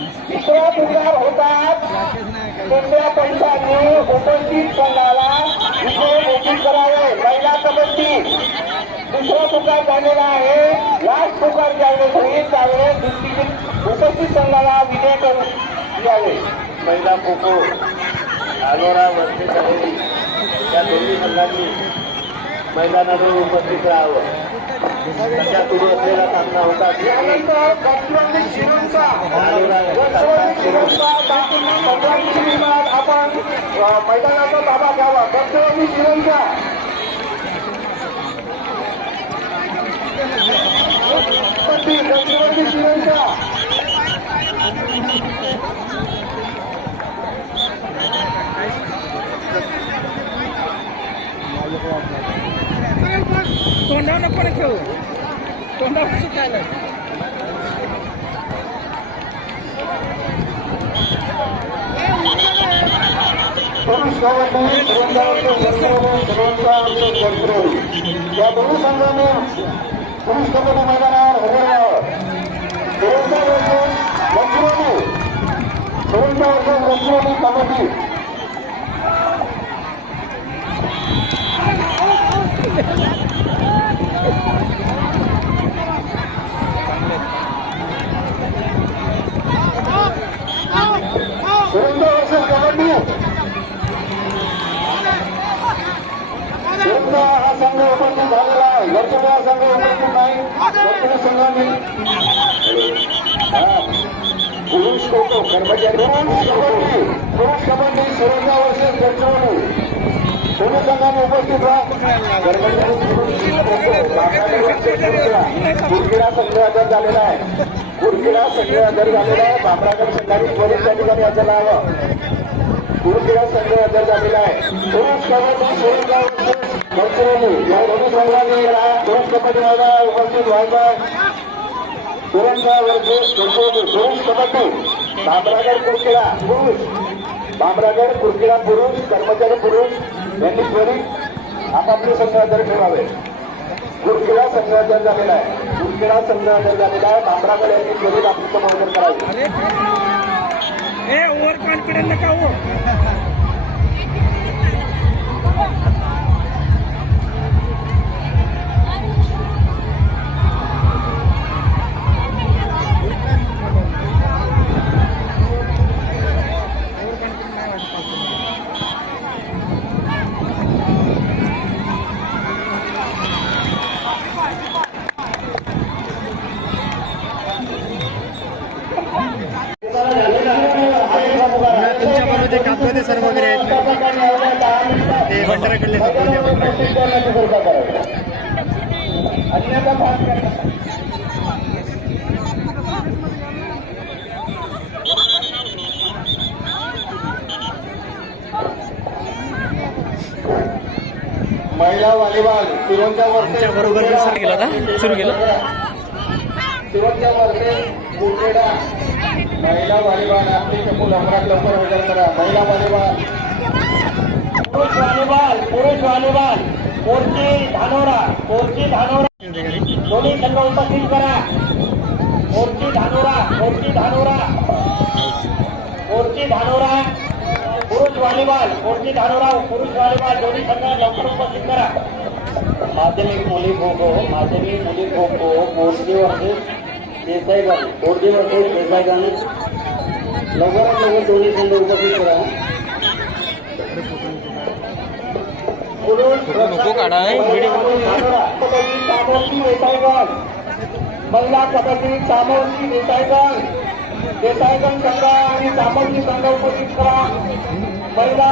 तिसरा उद्गार होतात. कोणत्या पंचांनी उपस्थित संघाला विजय घोषित करावे. महिला कबड्डी. दुसरा पुकार झालेला आहे. लास्ट पुकार ज्यावेळेस होईल त्यावेळेस दुसरी उपस्थित संघाला विजय करून द्यावे महिला खो खो. अलोरा वरती झालेली या दोन्ही संघांनी मैदानावर उपस्थित राहावं. सध्या सुरू असलेला सामना होता. आपण मैदानाचा ताबा घ्यावा गडचिरोली श्रीलंका गडचिरोली श्रीलंका तोंडावर पण खेळू तोंडावर सुकायला पुरुष कबड्डी गोलंदाजी सर्वांचा गडचिरोली या दोन्ही संघाने पुरुष कबड्डी मैदानावर हजर राहावं गोलंदाज गडचिरोली गोलंदाज गडचिरोली कबड्डी गोलंदाज वर्सेस कबड्डी एकदा हा संघ उपस्थित झालेला आहे गडचिरोली हा संघ उपस्थित नाही गडचिरोली संघाने हा. पुरुष खो कर्मचारी पुरुष कबड्डी सुरक्षा संघाने उपस्थित राहा कर्मचारी संघ झालेला आहे कुरकिडा संघ हजर झालेला आहे बाबरागड संघाने पोलीस त्या ठिकाणी हजर राहावं कुरकिरा संघ हजर झालेला आहे पुरुष कबड्डी सुरक्षा गडचिरोली या दोन्ही संघाने पुरुष उपस्थित व्हायचा. तुरंगा पुरुष कबड्डी बाबरागड कुरकिडा पुरुष बाबरागड पुरुष कर्मचारी पुरुष यांनी त्वरित आपापले संघ ठेवावे. कुरकिडा संघ झालेला आहे. कुरकिडा संघ झालेला आहे. बाबरागड यांनी त्वरित आपली समर्थन करावे. ओव्हर कॉन्फिडन्स नका हो. जे कागद सर वगैरे आहेत ते भंडाराकडले महिला बरोबर होता. सुरू केलं? महिला व्हॉलीबॉल आपली चप्पू लवकरात लवकर हजर करा महिला व्हॉलीबॉल पुरुष व्हॉलीबॉल पुरुष व्हॉलीबॉल कोरची धानोरा कोरची धानोरा दोन्ही संघ उपस्थित करा कोरची धानोरा कोरची धानोरा कोरची धानोरा पुरुष व्हॉलीबॉल कोरची धानोरा पुरुष व्हॉलीबॉल दोन्ही संघ लवकर उपस्थित करा माध्यमिक मुली खो खो माध्यमिक मुली खो खो कोरची वर्सेस देसाईगण कोरची वर्सेस देसाईगण लवकरात लवकर दोन्ही संघ उपस्थित करा. नको काढा, महिला कबड्डी सामोरची देसाईगण देसाईगण संघ आणि सामोरची संघ उपस्थित करा. महिला